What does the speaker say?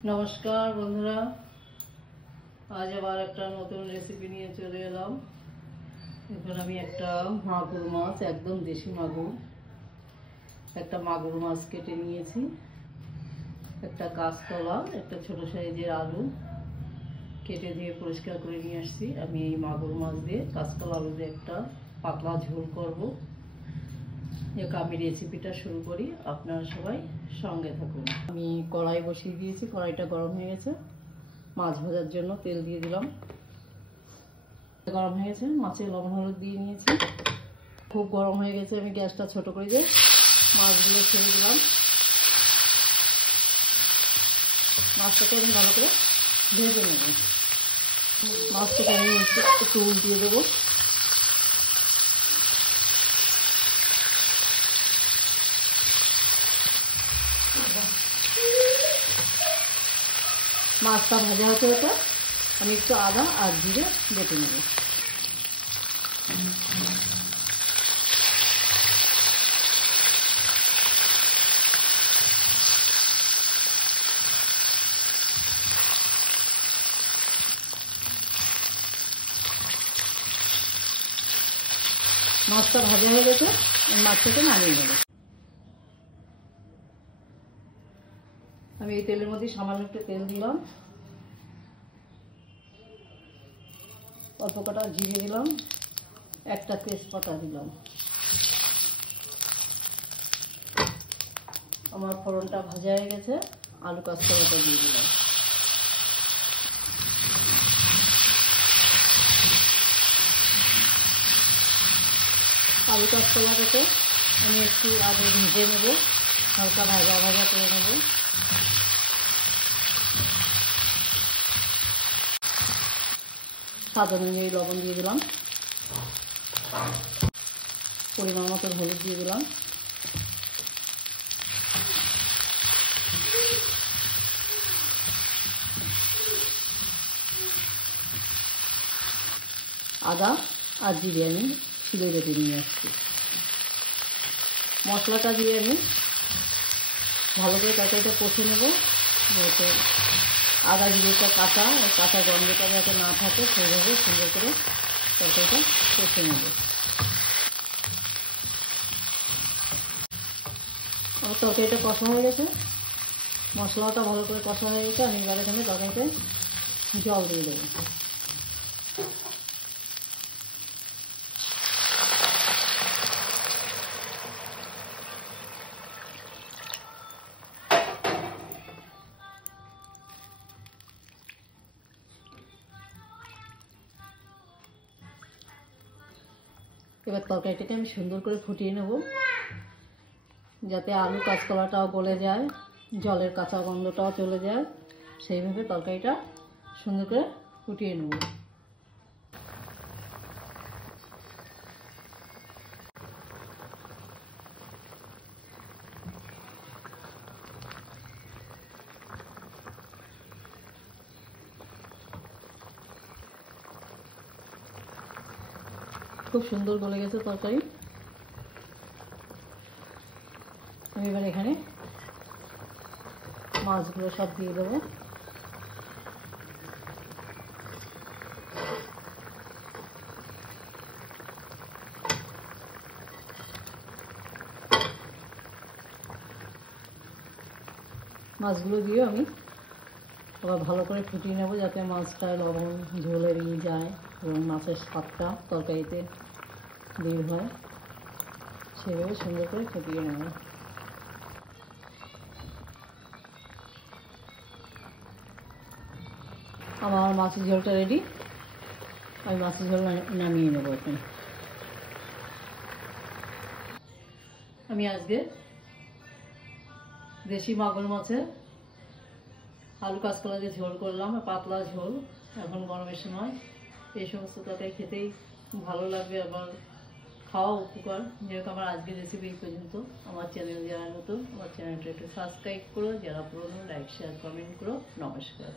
নমস্কার বন্ধুরা, আজ আবার একটা নতুন রেসিপি নিয়ে চলে এলাম। এখন আমি একটা মাগুর মাছ, একদম দেশি মাগুর, একটা মাগুর মাছ কেটে নিয়েছি, একটা কাঁচকলা, একটা ছোট সাইজের আলু কেটে দিয়ে পরিষ্কার করে নিয়ে আসছি। আমি এই মাগুর মাছ দিয়ে কাঁচকলা আলু দিয়ে একটা পাতলা ঝোল করব। আমি রেসিপিটা শুরু করি, আপনারা সবাই সঙ্গে থাকুন। আমি কড়াই বসিয়ে দিয়েছি, কড়াইটা গরম হয়ে গেছে। মাছ ভাজার জন্য তেল দিয়ে দিলাম, গরম হয়ে গেছে। মাছে লবণ হলুদ দিয়ে নিয়েছি, খুব গরম হয়ে গেছে। আমি গ্যাসটা ছোট করে দিয়ে মাছগুলো ছেড়ে দিলাম। মাছটাকে আমি ভালো করে ভেজে নেব। মাছটাকে আমি একটু উল্টিয়ে দেবো। মাছটা ভাজা হতে হতে আমি একটু আদা আর জিরে বেটে নেব। মাছটা ভাজা হয়ে গেছে, মাছটাকে নামিয়ে নেব। আমি এই তেলের মধ্যে সামান্য একটু তেল দিলাম, অল্প কটা জিরে দিলাম, একটা তেজপাতা দিলাম। আমার ফোড়নটা ভাজা হয়ে গেছে, আলু কাঁচকলাটা দিয়ে দিলাম। আলু কাঁচকলাটাকে আমি একটু আগে ভেজে নেব, হালকা ভাজা ভাজা করে নেব। স্বাদ অনুযায়ী লবণ দিয়ে দিলাম, পরিমাণ মতো হলুদ দিয়ে দিলাম, আদা আর জিরে আমি শিলে বেটে নিয়ে আসছি। মশলাটা দিয়ে আমি ভালো করে তরকারিটা কষে নেব, যাতে আদা জিরেটা কাঁচা গন্ধটা যাতে না থাকে, সেইভাবে সুন্দর করে তরকারিটা কষে নেব। আমার তরকারিটা কষা হয়ে গেছে, মশলাটা ভালো করে কষা হয়ে গেছে। আমি এবার এখানে তরকারিতে জল দিয়ে দেবো। এবার তরকারিটাকে আমি সুন্দর করে ফুটিয়ে নেব, যাতে আলু কাঁচকলাটাও গলে যায়, জলের কাঁচা গন্ধটাও চলে যায়। সেইভাবে তরকারিটা সুন্দর করে ফুটিয়ে নেব। খুব সুন্দর গলে গেছে তরকারি। আমি এবার এখানে মাছগুলো সব দিয়ে দেবো। মাছগুলো দিয়ে আমি আবার ভালো করে ফুটিয়ে নেব, যাতে মাছটায় লবণ ঝোলে নিয়ে যায় এবং মাছের স্বাদটা তরকারিতে বের হয়। সেভাবে সুন্দর করে ফুটিয়ে নেব। আমার মাছের ঝোলটা রেডি, আমি মাছের ঝোল নামিয়ে নেব এখন। আমি আজকে দেশি মাগুর মাছের আলু কাঁচকলা দিয়ে ঝোল করলাম, পাতলা ঝোল। এখন গরমের সময় এই সমস্ত তরকারি খেতেই ভালো লাগবে, আবার খাওয়া উপকার। যেহেতু আমার আজকের রেসিপি এই পর্যন্ত। আমার চ্যানেল যারা নতুন, আমার চ্যানেলটা একটু সাবস্ক্রাইব করো, যারা পুরনো লাইক শেয়ার কমেন্ট করো। নমস্কার।